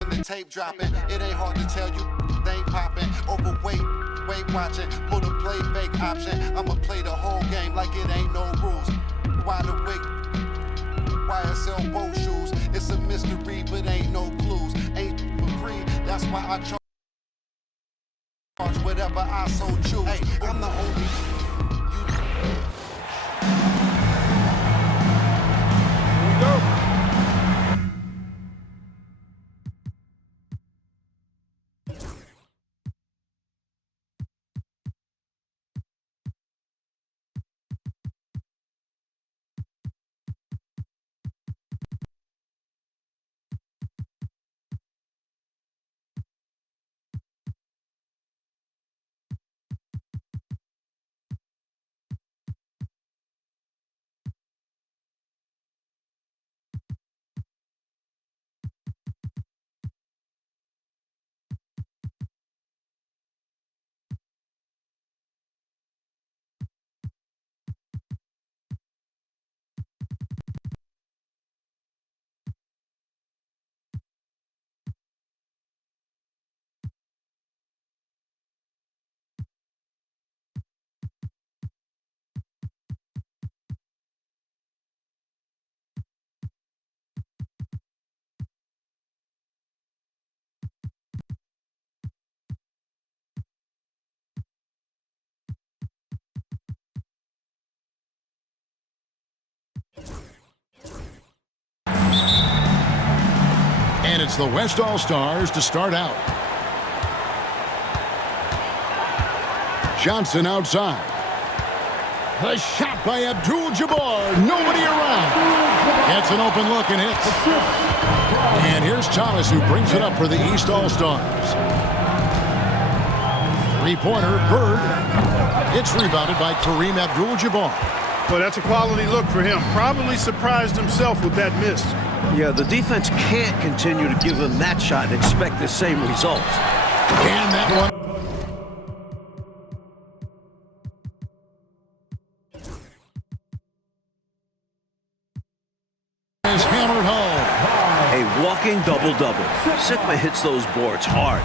The tape dropping, it ain't hard to tell you they ain't popping. Overweight, weight watching, pull the play fake option. I'ma play the whole game like it ain't no rules. Wide awake, YSL boat shoes. It's a mystery, but ain't no clues. Ain't for free, that's why I charge whatever I so choose. Hey, I'm the only. Here we go. And it's the West All-Stars to start out. Johnson outside. The shot by Abdul Jabbar. Nobody around. Gets an open look and hits. And here's Thomas, who brings it up for the East All-Stars. Three-pointer, Bird. It's rebounded by Kareem Abdul-Jabbar. Well, that's a quality look for him. Probably surprised himself with that miss. Yeah, the defense can't continue to give him that shot and expect the same results. And that one. Is hammered home. A walking double-double. Sigma hits those boards hard.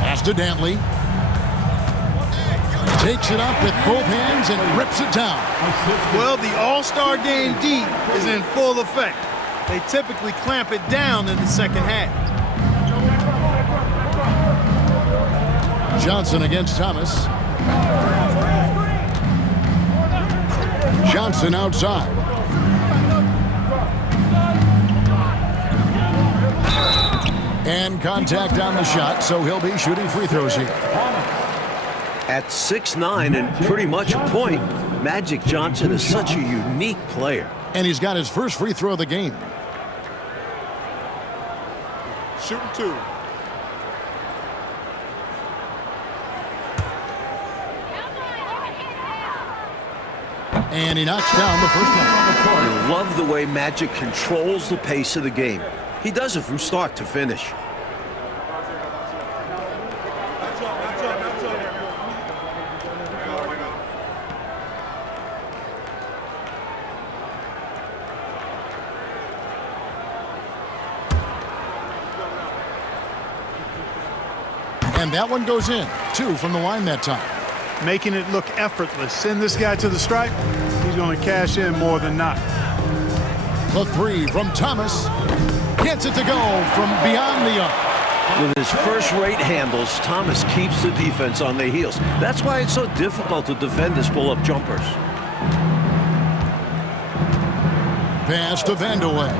Pass to Dantley. Takes it up with both hands and rips it down. Well, the All-Star Game D is in full effect. They typically clamp it down in the second half. Johnson against Thomas. Johnson outside. And contact on the shot, so he'll be shooting free throws here. At 6'9" and pretty much a point, Magic Johnson is such a unique player. And he's got his first free throw of the game. Shooting two. And he knocks down the first one. I love the way Magic controls the pace of the game. He does it from start to finish. And that one goes in. 2 from the line that time. Making it look effortless. Send this guy to the stripe. He's going to cash in more than not. The 3 from Thomas. Gets it to go from beyond the arc. With his first-rate handles, Thomas keeps the defense on their heels. That's why it's so difficult to defend his pull-up jumpers. Pass to Vandeweghe.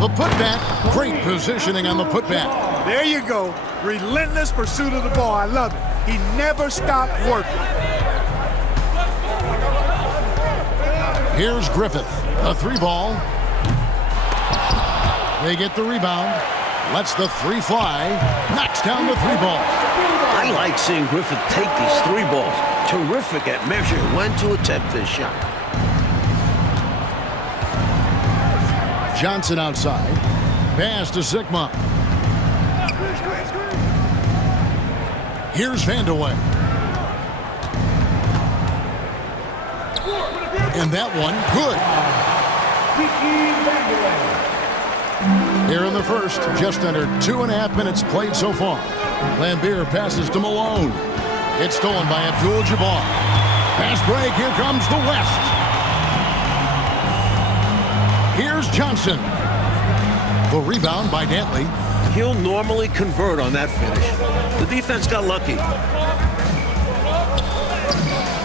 The putback. Great positioning on the putback. There you go. Relentless pursuit of the ball. I love it. He never stopped working. Here's Griffith. A 3-ball. They get the rebound. Lets the 3 fly. Knocks down the 3-ball. I like seeing Griffith take these 3 balls. Terrific at measuring when to attempt this shot. Johnson outside. Pass to Sigma. Here's Vandeweghe. And that one, good. Here in the first, just under 2.5 minutes played so far. Lambier passes to Malone. It's stolen by Abdul Jabbar. Pass break, here comes the West. Here's Johnson. The rebound by Dantley. He'll normally convert on that finish. The defense got lucky.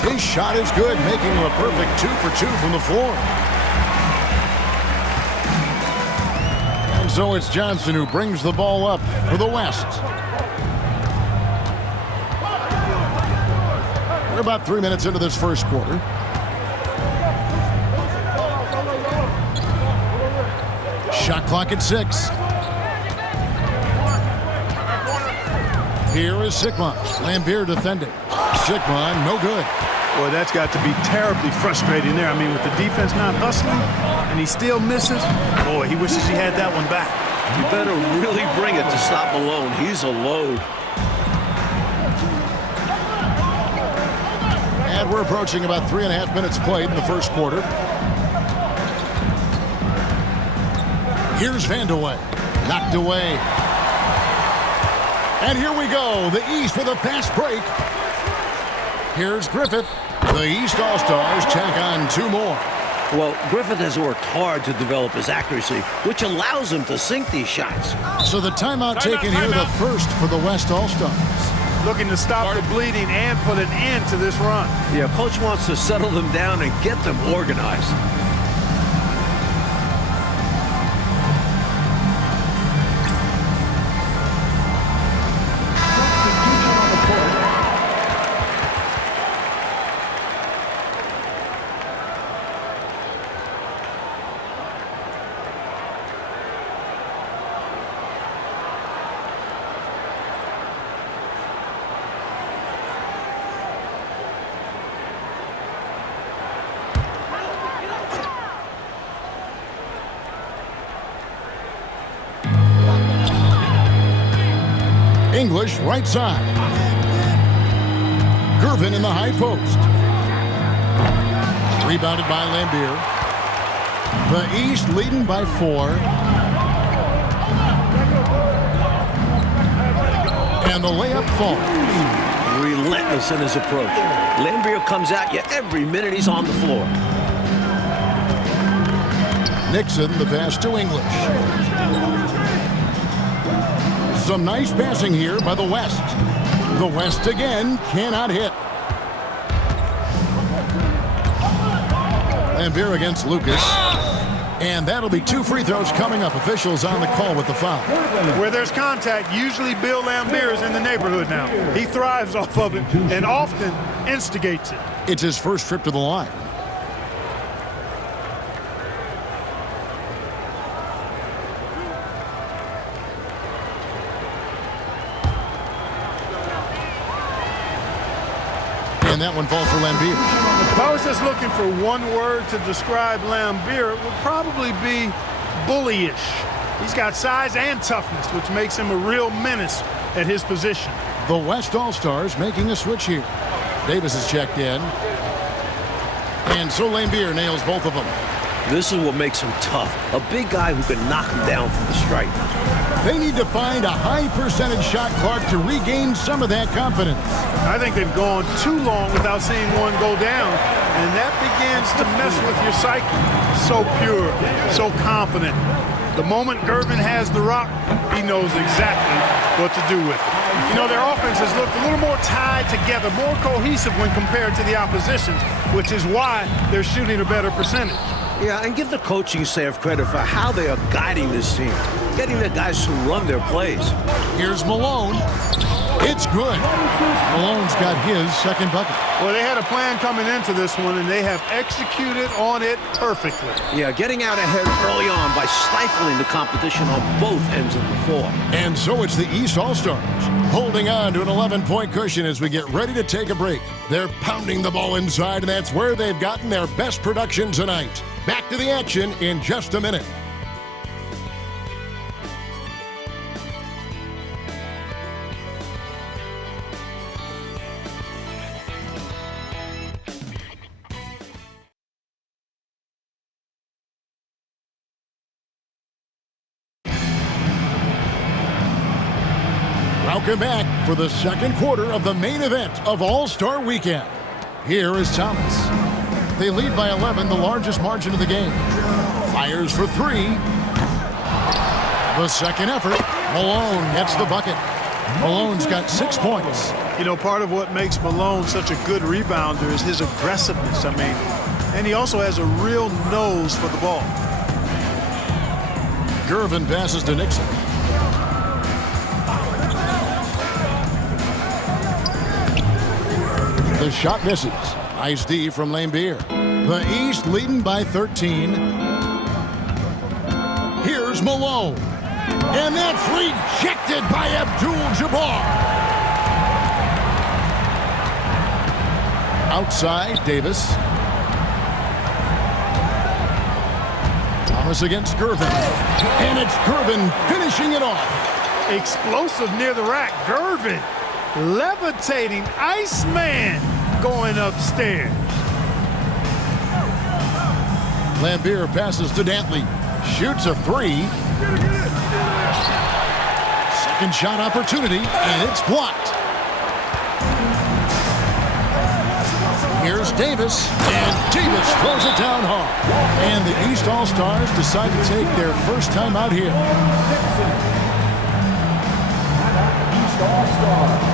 His shot is good, making him a perfect 2 for 2 from the floor. And so it's Johnson who brings the ball up for the West. We're about 3 minutes into this first quarter. Shot clock at 6. Here is Sigma. Lambier defending. Sigma, no good. Boy, that's got to be terribly frustrating there. I mean, with the defense not hustling and he still misses, boy, he wishes he had that one back. You better really bring it to stop Malone. He's a load. And we're approaching about 3.5 minutes played in the first quarter. Here's Vandeweghe. Knocked away. And here we go. The East with a fast break. Here's Griffith. The East All-Stars check on 2 more. Well, Griffith has worked hard to develop his accuracy, which allows him to sink these shots. So the timeout taken here, the first for the West All-Stars. Looking to stop the bleeding and put an end to this run. Yeah, coach wants to settle them down and get them organized. English right side. Gervin in the high post. Rebounded by Lambier. The East leading by 4. And the layup falls. Relentless in his approach. Lambier comes at you every minute he's on the floor. Nixon, the pass to English. Some nice passing here by the West. The West again cannot hit. Lambier against Lucas. And that'll be 2 free throws coming up. Officials on the call with the foul. Where there's contact, usually Bill Lambier is in the neighborhood now. He thrives off of it and often instigates it. It's his first trip to the line. And that one falls for Lambier. If I was just looking for one word to describe Lambier, it would probably be bullyish. He's got size and toughness, which makes him a real menace at his position. The West All-Stars making a switch here. Davis is checked in. And so Lambier nails both of them. This is what makes him tough. A big guy who can knock him down from the stripe. They need to find a high percentage shot, Clark, to regain some of that confidence. I think they've gone too long without seeing one go down, and that begins to mess with your psyche. So pure, so confident. The moment Gervin has the rock, he knows exactly what to do with it. You know, their offense has looked a little more tied together, more cohesive when compared to the opposition, which is why they're shooting a better percentage. Yeah, and give the coaching staff credit for how they are guiding this team, getting the guys to run their plays. Here's Malone. It's good. Malone's got his second bucket. Well, they had a plan coming into this one, and they have executed on it perfectly. Yeah, getting out ahead early on by stifling the competition on both ends of the floor. And so it's the East All-Stars holding on to an 11-point cushion as we get ready to take a break. They're pounding the ball inside, and that's where they've gotten their best production tonight. Back to the action in just a minute. Welcome back for the second quarter of the main event of All-Star Weekend. Here is Thomas. They lead by 11, the largest margin of the game. Fires for three. The second effort. Malone gets the bucket. Malone's got 6 points. You know, part of what makes Malone such a good rebounder is his aggressiveness. And he also has a real nose for the ball. Gervin passes to Nixon. The shot misses. Nice D from Lambeer. The East leading by 13. Here's Malone. And that's rejected by Abdul Jabbar. Outside, Davis. Thomas against Gervin. And it's Gervin finishing it off. Explosive near the rack. Gervin levitating. Iceman going upstairs. Lambeer passes to Dantley. Shoots a three. Second shot opportunity, and it's blocked. Here's Davis, and Davis throws it down hard. And the East All-Stars decide to take their first time out here. East All-Stars.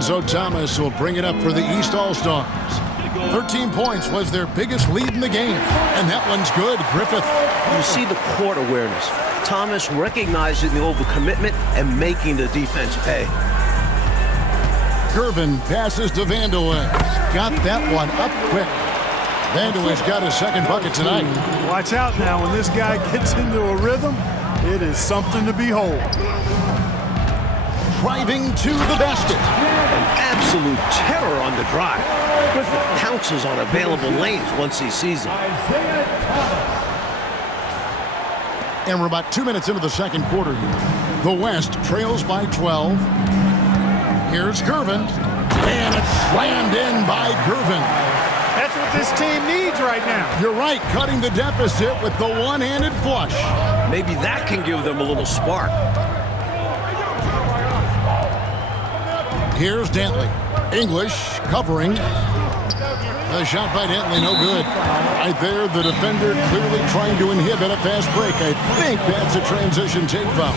So Thomas will bring it up for the East All-Stars. 13 points was their biggest lead in the game. And that one's good, Griffith. You see the court awareness. Thomas recognizing the overcommitment and making the defense pay. Gervin passes to Vanderweg. Got that one up quick. Vanderweg's got his second bucket tonight. Watch out now. When this guy gets into a rhythm, it is something to behold. Driving to the basket. An absolute terror on the drive. Griffith pounces on available lanes once he sees them. And we're about 2 minutes into the second quarter here. The West trails by 12. Here's Gervin. And it's slammed in by Gervin. That's what this team needs right now. You're right, cutting the deficit with the one-handed flush. Maybe that can give them a little spark. Here's Dantley. English covering. The shot by Dantley, no good. Right there, the defender clearly trying to inhibit a fast break. I think that's a transition take foul.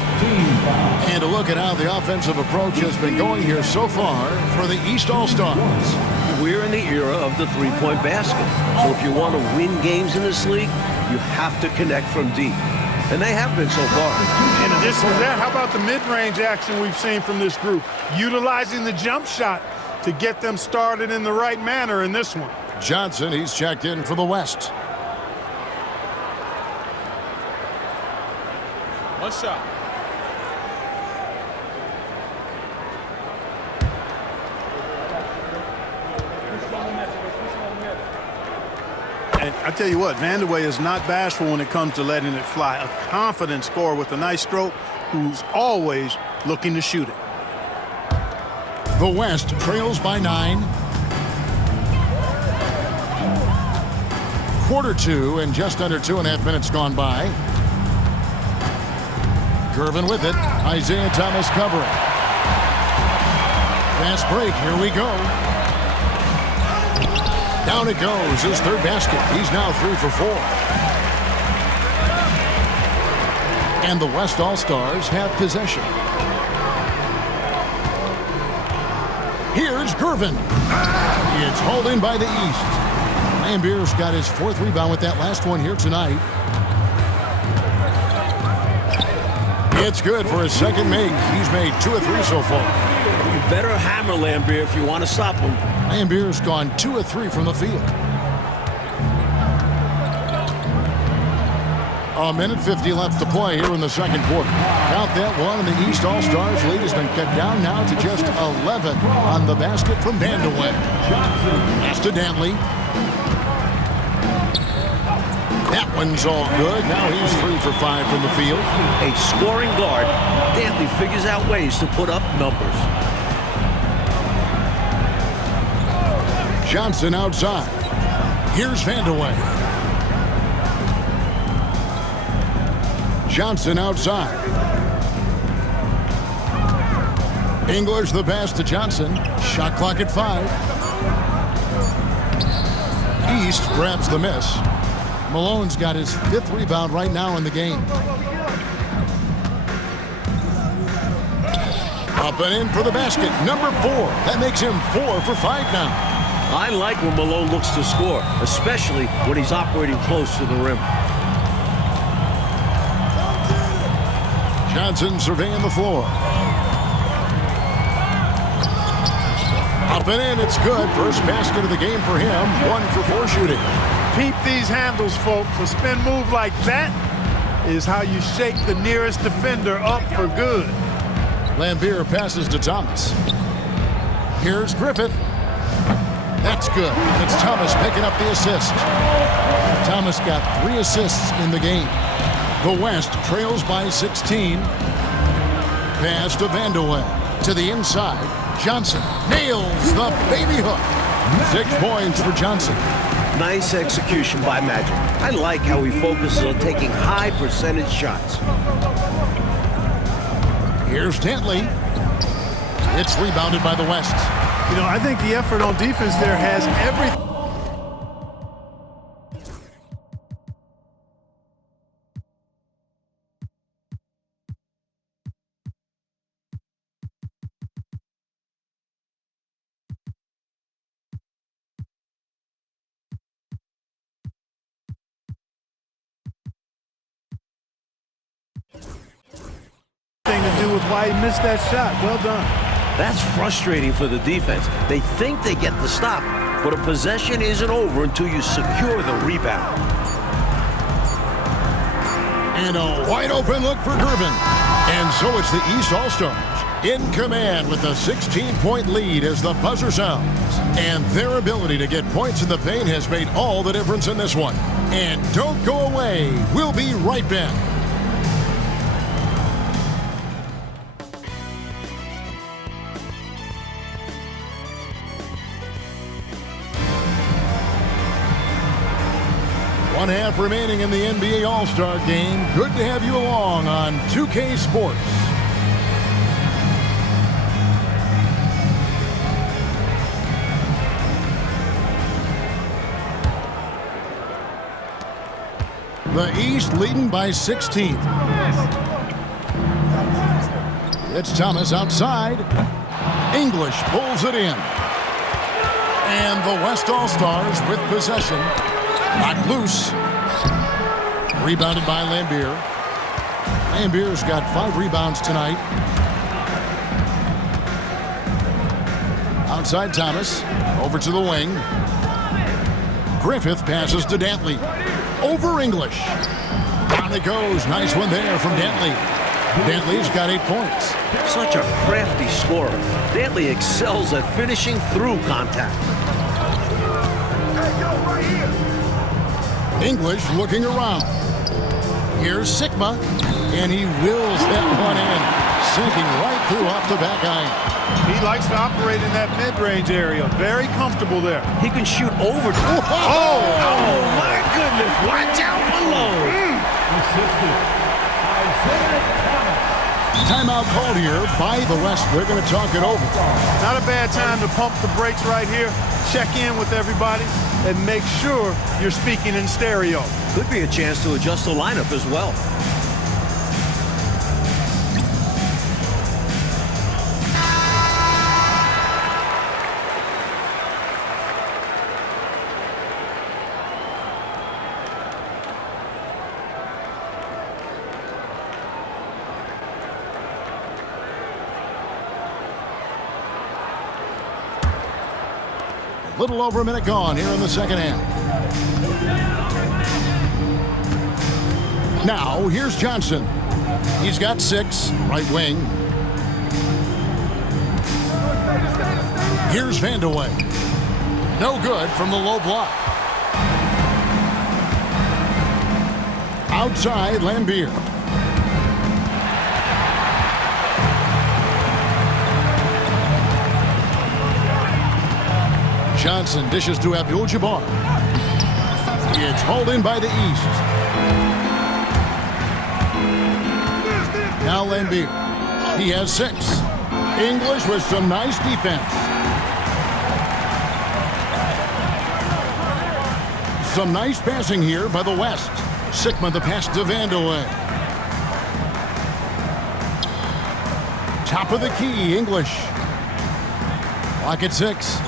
And a look at how the offensive approach has been going here so far for the East All-Stars. We're in the era of the three-point basket. So if you want to win games in this league, you have to connect from deep. And they have been so far. In addition to that, how about the mid-range action we've seen from this group? Utilizing the jump shot to get them started in the right manner in this one. Johnson, he's checked in for the West. One shot. And I tell you what, Vanderweg is not bashful when it comes to letting it fly. A confident scorer with a nice stroke who's always looking to shoot it. The West trails by 9. Quarter 2 and just under 2.5 minutes gone by. Gervin with it. Isaiah Thomas covering. Fast break. Here we go. Down it goes. His third basket. He's now 3 for 4. And the West All-Stars have possession. Here's Gervin. It's hauled in by the East. Lambeer's got his 4th rebound with that last one here tonight. It's good for his second make. He's made 2 of 3 so far. You better hammer Lambeer if you want to stop him. Lambeer's gone 2 of 3 from the field. A minute 50 left to play here in the second quarter. Count that one, and the East All-Stars lead has been cut down now to just 11 on the basket from Vandeweghe. Pass to Dantley. That one's all good. Now he's 3 for 5 from the field. A scoring guard, Dantley figures out ways to put up numbers. Johnson outside. Here's Vandeweghe. Johnson outside. English the pass to Johnson. Shot clock at 5. East grabs the miss. Malone's got his 5th rebound right now in the game. Up and in for the basket. Number 4. That makes him 4 for 5 now. I like when Malone looks to score, especially when he's operating close to the rim. Johnson surveying the floor. Up and in, it's good. First basket of the game for him. 1 for 4 shooting. Peep these handles, folks. A spin move like that is how you shake the nearest defender up for good. Lambier passes to Thomas. Here's Griffith. That's good. And it's Thomas picking up the assist. Thomas got 3 assists in the game. The West trails by 16. Pass to Vandeweghe. To the inside. Johnson nails the baby hook. 6 points for Johnson. Nice execution by Magic. I like how he focuses on taking high percentage shots. Here's Dantley. It's rebounded by the West. You know, I think the effort on defense there has everything. To do with why he missed that shot. Well done. That's frustrating for the defense. They think they get the stop, but a possession isn't over until you secure the rebound. And a wide open look for Gervin. And so it's the East All-Stars in command with a 16-point lead as the buzzer sounds. And their ability to get points in the paint has made all the difference in this one. And don't go away. We'll be right back. One half remaining in the NBA All-Star Game. Good to have you along on 2K Sports. The East leading by 16. It's Thomas outside. English pulls it in. And the West All-Stars with possession. Knocked loose. Rebounded by Lambier. Lambier's got 5 rebounds tonight. Outside Thomas. Over to the wing. Griffith passes to Dantley. Over English. Down it goes. Nice one there from Dantley. Dantley's got 8 points. Such a crafty scorer. Dantley excels at finishing through contact. English looking around. Here's Sigma, and he wills that one in, sinking right through off the back iron. He likes to operate in that mid-range area. Very comfortable there. He can shoot over. Oh, my goodness. Watch out, Malone. Timeout called here by the West. They're going to talk it over. Not a bad time to pump the brakes right here. Check in with everybody and make sure you're speaking in stereo. Could be a chance to adjust the lineup as well. Little over a minute gone here in the second half. Now, here's Johnson. He's got 6, right wing. Here's Vandeweghe. No good from the low block. Outside, Lambier. Johnson dishes to Abdul Jabbar. It's hauled in by the East. Now Lambier. He has 6. English with some nice defense. Some nice passing here by the West. Sigma the pass to Vandeweghe. Top of the key, English. Clock at 6.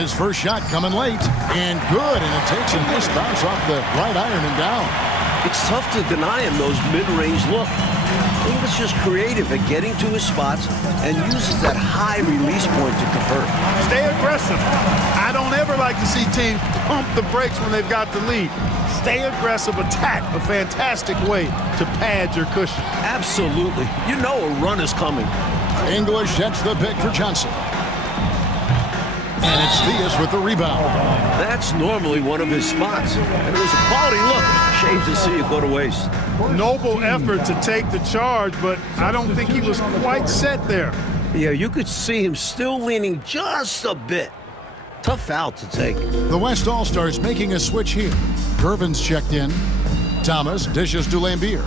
His first shot coming late, and good, and it takes a nice bounce off the right iron and down. It's tough to deny him those mid-range look. English is creative at getting to his spots and uses that high release point to convert. Stay aggressive. I don't ever like to see teams pump the brakes when they've got the lead. Stay aggressive, attack, a fantastic way to pad your cushion. Absolutely. You know a run is coming. English sets the pick for Johnson. And it's Theus with the rebound. That's normally one of his spots. And it was a quality look. Shame to see it go to waste. Noble effort to take the charge, but I don't think he was quite set there. Yeah, you could see him still leaning just a bit. Tough foul to take. The West All-Stars making a switch here. Gervin's checked in. Thomas dishes to Lambier.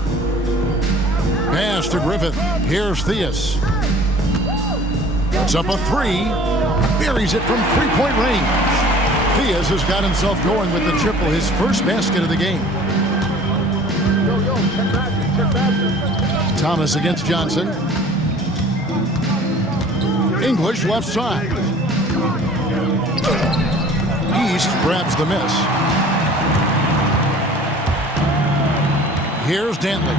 Pass to Griffith. Here's Theus. Puts up a 3. Buries it from three-point range. Theus has got himself going with the triple, his first basket of the game. Thomas against Johnson. English left side. East grabs the miss. Here's Dantley.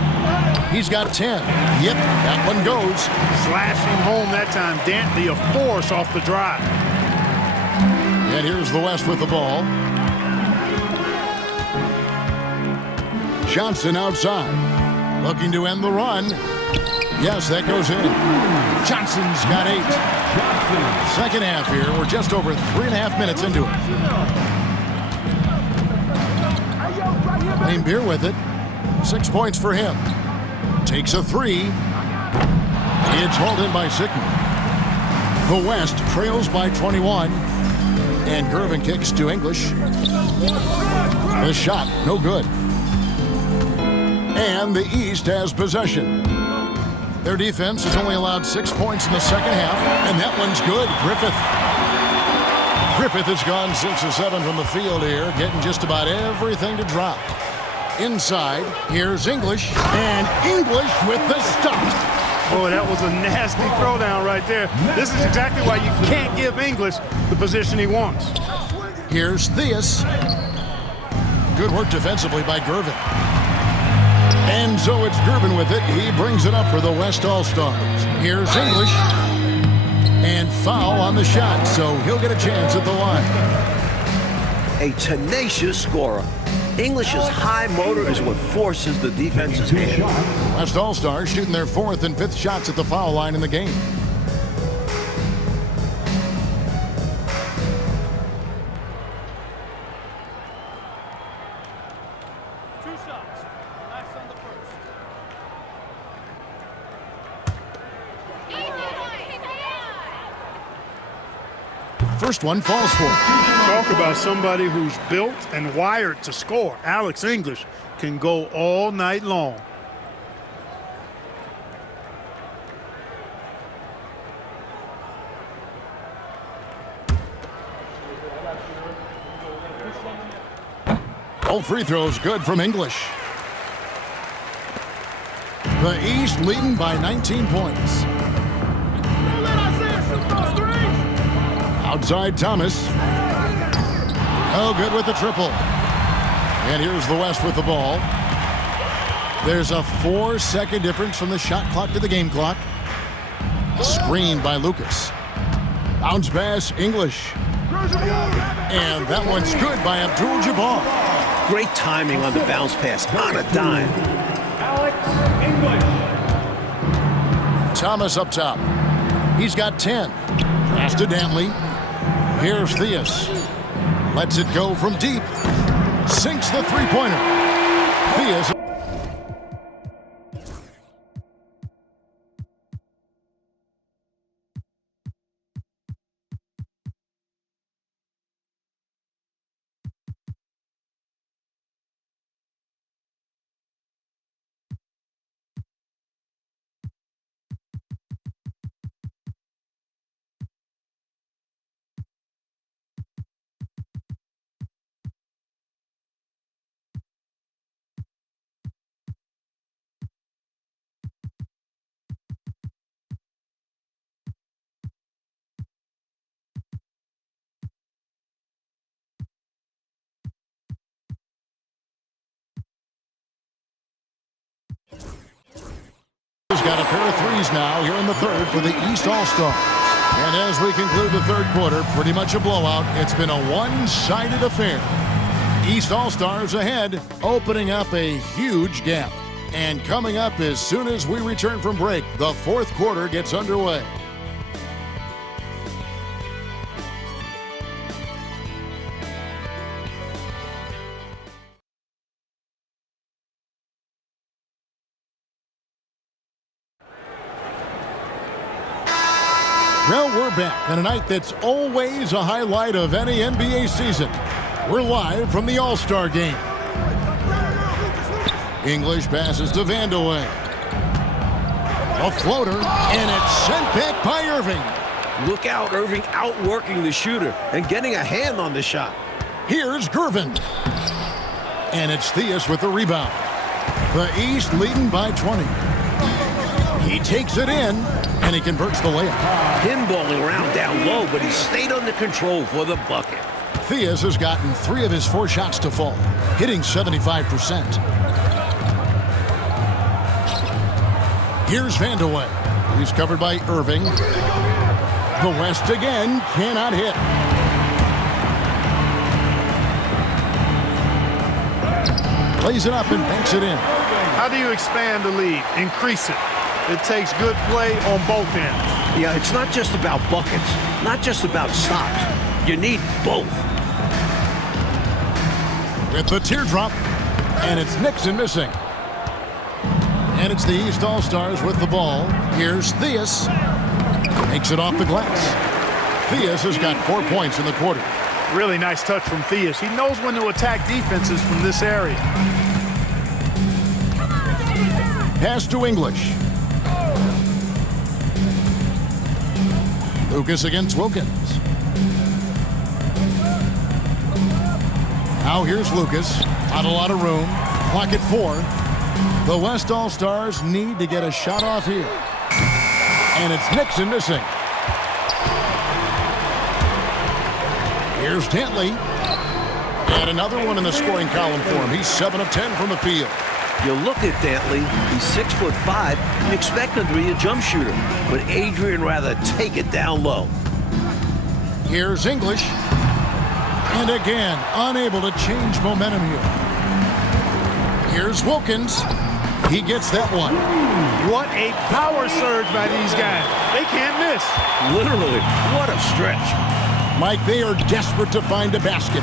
He's got 10. Yep, that one goes. Slashing home that time. Dantley a force off the drive. And here's the West with the ball. Johnson outside. Looking to end the run. Yes, that goes in. Johnson's got 8. Second half here. We're just over 3.5 minutes into it. Lambier with it. 6 points for him. Takes a 3. It's hauled in by Sigma. The West trails by 21. And Gervin kicks to English. The shot, no good. And the East has possession. Their defense has only allowed 6 points in the second half, and that one's good. Griffith has gone 6 of 7 from the field here, getting just about everything to drop. Inside, here's English, and English with the stop. Boy, that was a nasty throwdown right there. This is exactly why you can't give English the position he wants. Here's Theus. Good work defensively by Gervin. And so it's Gervin with it. He brings it up for the West All-Stars. Here's English. And foul on the shot, so he'll get a chance at the line. A tenacious scorer. English's high motor is what forces the defense's hand. West All-Stars shooting their 4th and 5th shots at the foul line in the game. First one falls for it. Talk about somebody who's built and wired to score. Alex English can go all night long. All free throws good from English. The East leading by 19 points. Outside Thomas. Oh, good with the triple. And here's the West with the ball. There's a 4-second difference from the shot clock to the game clock. Screened by Lucas. Bounce pass, English. And that one's good by Abdul Jabbar. Great timing on the bounce pass on a dime. Thomas up top. He's got 10. Pass to Dantley. Here's Theus. Lets it go from deep. Sinks the three-pointer. Theus. Has got a pair of threes now here in the third for the East All-Stars. And as we conclude the third quarter, pretty much a blowout. It's been a one-sided affair. East All-Stars ahead, opening up a huge gap. And coming up as soon as we return from break, the fourth quarter gets underway. Well, we're back on a night that's always a highlight of any NBA season. We're live from the All-Star game. English passes to Vandeweghe. A floater, and it's sent back by Irving. Look out, Irving outworking the shooter and getting a hand on the shot. Here's Gervin. And it's Theus with the rebound. The East leading by 20. He takes it in, and he converts the layup. Pinballing around down low, but he stayed under control for the bucket. Theus has gotten 3 of his 4 shots to fall, hitting 75%. Here's Vandeweghe. He's covered by Irving. The West again cannot hit. Plays it up and banks it in. How do you expand the lead? Increase it. It takes good play on both ends. Yeah, it's not just about buckets, not just about stops. You need both. With the teardrop, and it's Nixon missing. And it's the East All-Stars with the ball. Here's Theus. Makes it off the glass. Theus has got 4 points in the quarter. Really nice touch from Theus. He knows when to attack defenses from this area. Pass to English. Lucas against Wilkins. Now here's Lucas. Not a lot of room. Clock at 4. The West All-Stars need to get a shot off here. And it's Nixon missing. Here's Dantley. And another one in the scoring column for him. He's 7 of 10 from the field. You look at Dantley, he's 6'5", and expect him to be a jump shooter. But Adrian rather take it down low. Here's English. And again, unable to change momentum here. Here's Wilkins. He gets that one. What a power surge by these guys. They can't miss. Literally, what a stretch. Mike, they are desperate to find a basket.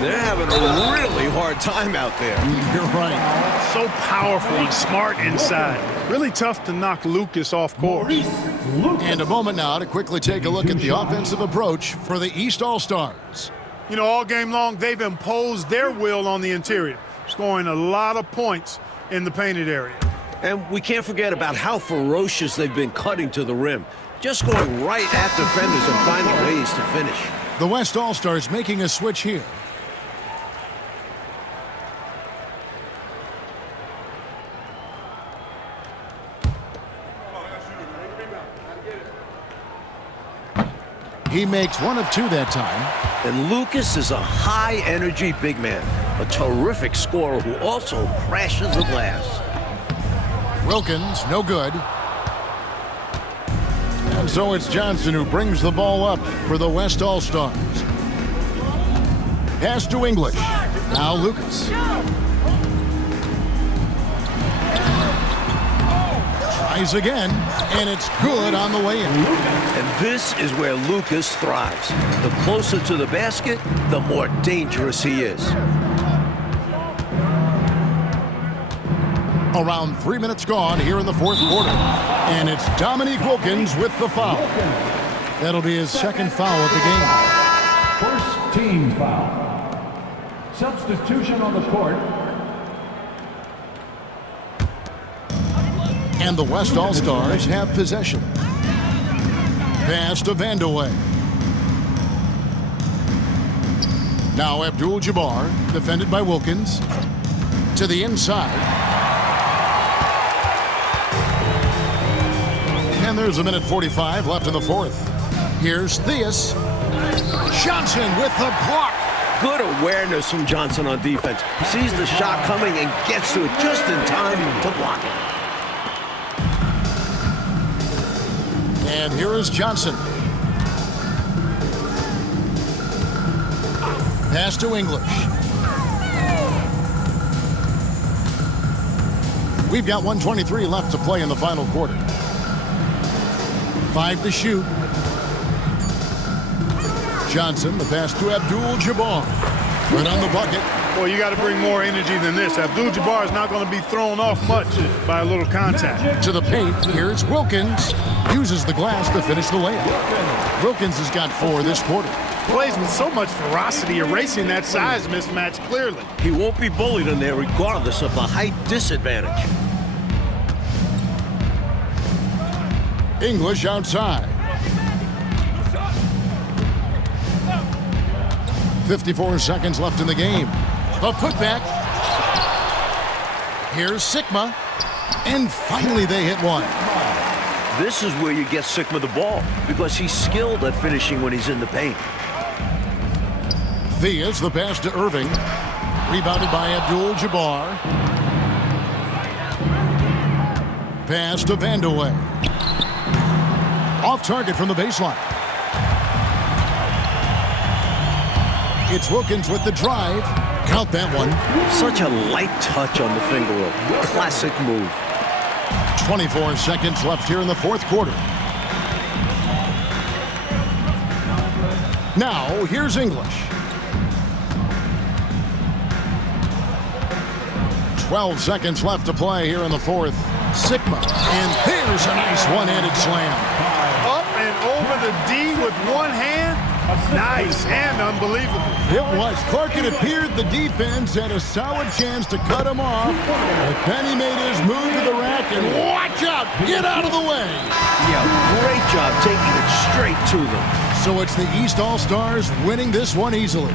They're having a really hard time out there. You're right. So powerful and smart inside. Really tough to knock Lucas off course. And a moment now to quickly take a look at the offensive approach for the East All-Stars. You know, all game long, they've imposed their will on the interior, scoring a lot of points in the painted area. And we can't forget about how ferocious they've been cutting to the rim. Just going right at defenders and finding ways to finish. The West All-Stars making a switch here. He makes 1 of 2 that time. And Lucas is a high-energy big man, a terrific scorer who also crashes the glass. Wilkins, no good. And so it's Johnson who brings the ball up for the West All-Stars. Pass to English. Now Lucas. Tries again, and it's good on the way in. And this is where Lucas thrives. The closer to the basket, the more dangerous he is. Around 3 minutes gone here in the fourth quarter. And it's Dominique Wilkins with the foul. That'll be his second foul of the game. First team foul. Substitution on the court. And the West All-Stars have possession. Pass to Vandeweghe. Now Abdul Jabbar, defended by Wilkins. To the inside. And there's 1:45 left in the fourth. Here's Theus. Johnson with the block. Good awareness from Johnson on defense. Sees the shot coming and gets to it just in time to block it. And here is Johnson. Pass to English. We've got 1:23 left to play in the final quarter. 5 to shoot. Johnson, the pass to Abdul Jabbar. Right on the bucket. Well, you got to bring more energy than this. Abdul Jabbar is not going to be thrown off much by a little contact. To the paint, here's Wilkins. Uses the glass to finish the layup. Wilkins has got 4 this quarter. Plays with so much ferocity, erasing that size mismatch clearly. He won't be bullied in there regardless of the height disadvantage. English outside. 54 seconds left in the game. The putback. Here's Sigma. And finally they hit one. This is where you get Sigma the ball because he's skilled at finishing when he's in the paint. Theus, the pass to Irving. Rebounded by Abdul Jabbar. Pass to Vandeweghe. Off target from the baseline. It's Wilkins with the drive. Count that one. Such a light touch on the finger roll. Classic move. 24 seconds left here in the fourth quarter. Now, here's English. 12 seconds left to play here in the fourth. Sigma. And there's a nice one-handed slam. Up and over the D with one hand. Nice and unbelievable. It was. Clark, it appeared the defense had a solid chance to cut him off. But then he made his move to the rack, and watch out! Get out of the way! Yeah, great job taking it straight to them. So it's the East All-Stars winning this one easily.